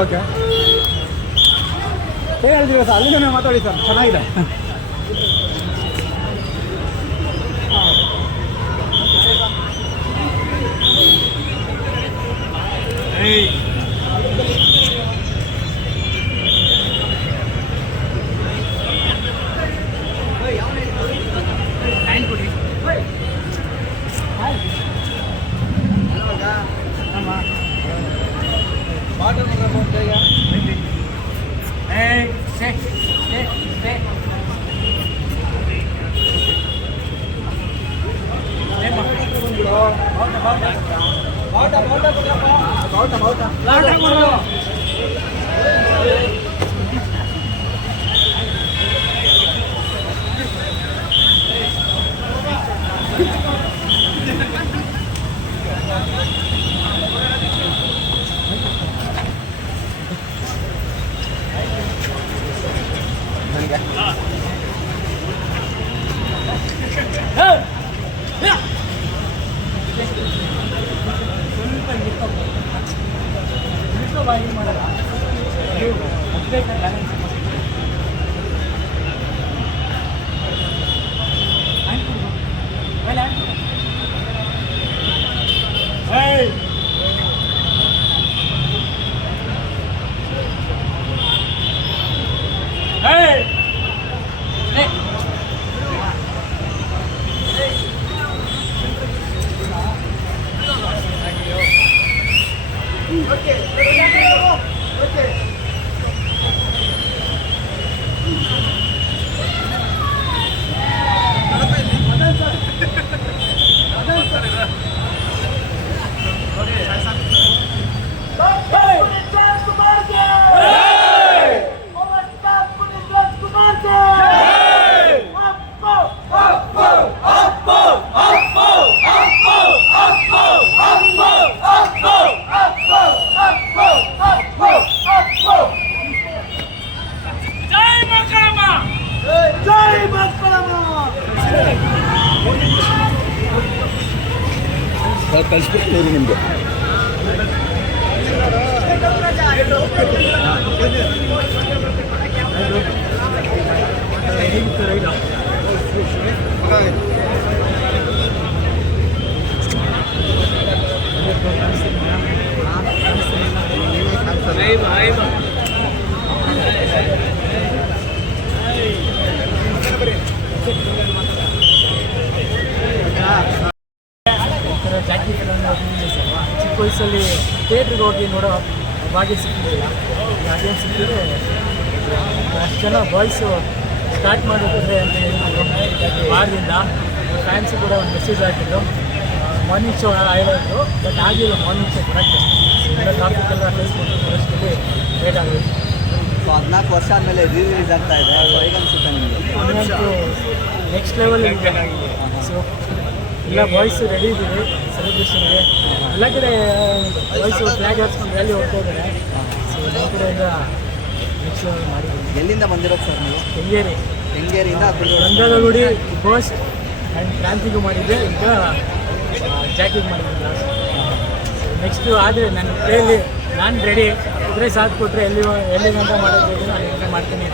Okay ಹೇಳಿದ್ರಿ sir, ಅಲ್ಲಿಂದ ಮಾತಾಡಿ ಸರ್, ಚೆನ್ನಾಗಿದೆ. ಕಳಿಸ್ಬಿಡ್ತೀವಿ ನಿಮಗೆ. ಚಿಕ್ಕ ವಯಸ್ಸಲ್ಲಿ ಥಿಯೇಟ್ರಿಗೆ ಹೋಗಿ ನೋಡೋ ಭಾಗ್ಯ ಸಿಕ್ಕಿರಲಿಲ್ಲ. ಅದೇನು ಸಿಕ್ಕಿದ್ರೆ ಅಷ್ಟು ಜನ ಬಾಯ್ಸು ಸ್ಟಾರ್ಟ್ ಮಾಡಿದ್ರೆ ಅಂತ ಹೇಳಿದ್ರು. ವಾರದಿಂದ ಫ್ಯಾನ್ಸು ಕೂಡ ಒಂದು ಮೆಸೇಜ್ ಹಾಕಿದ್ರು, ಮಾರ್ನಿಂಗ್ ಶೋ ಆಗಿರೋದು, ಬಟ್ ಆಗಿಲ್ಲ ಮಾರ್ನಿಂಗ್ ಶೋ ಬರೋಕ್ಕೆ. ಟ್ರಾಫಿಕ್ ಎಲ್ಲ ಫೇಸ್ ಮಾಡಿದ್ರು, ಪರಿಸ್ಥಿತಿ ಲೇಟ್ ಆಗೋದು. 14 ವರ್ಷ ಆದಮೇಲೆ ರಿಲೀಸ್ ಆಗ್ತಾ ಇದೆ, ಹೇಗೆ ಅನಿಸುತ್ತೆ ನಿಮಗೆ? ನೆಕ್ಸ್ಟ್ ಲೆವೆಲ್ ಇದೆ. ಸೊ ಎಲ್ಲ ಬಾಯ್ಸು ರೆಡಿ ಇದ್ದೀವಿ ಸೆಲೆಬ್ರೇಷನ್ಗೆ. ಎಲ್ಲ ಕಡೆ ಬಾಯ್ಸು ಫ್ಲ್ಯಾಗ್ ಹಾಕ್ಸ್ಕೊಂಡು ರ್ಯಾಲಿ ಹೋಗ್ತಾ ಇದ್ದಾರೆ. ಸೊ ನಮ್ಮ ಕಡೆಯಿಂದ ನೆಕ್ಸ್ಟ್ ಲೆವೆಲ್ ಮಾಡಿದ್ದೀವಿ. ಎಲ್ಲಿಂದ ಬಂದಿರೋದು ಸರ್ ನೀವು? ಕೆಂಗೇರಿಯಿಂದ ಗಂಗಾದಗುಡಿ ಫಸ್ಟ್ ಆ್ಯಂಡ್ ಕ್ರಾಂತಿಗೂ ಮಾಡಿದ್ದೆ, ಈಗ ಜಾಕಿಗೆ ಮಾಡಿದ್ದೆ. ನೆಕ್ಸ್ಟು ಆದರೆ ನನ್ನ ಕೈಯಲ್ಲಿ ನಾನು ರೆಡಿ ಇದ್ರೆ ಸಾಕು, ಕೊಟ್ಟರೆ ಎಲ್ಲಿಗಂತ ಮಾಡೋದು ನಾನು ಮಾಡ್ತೀನಿ.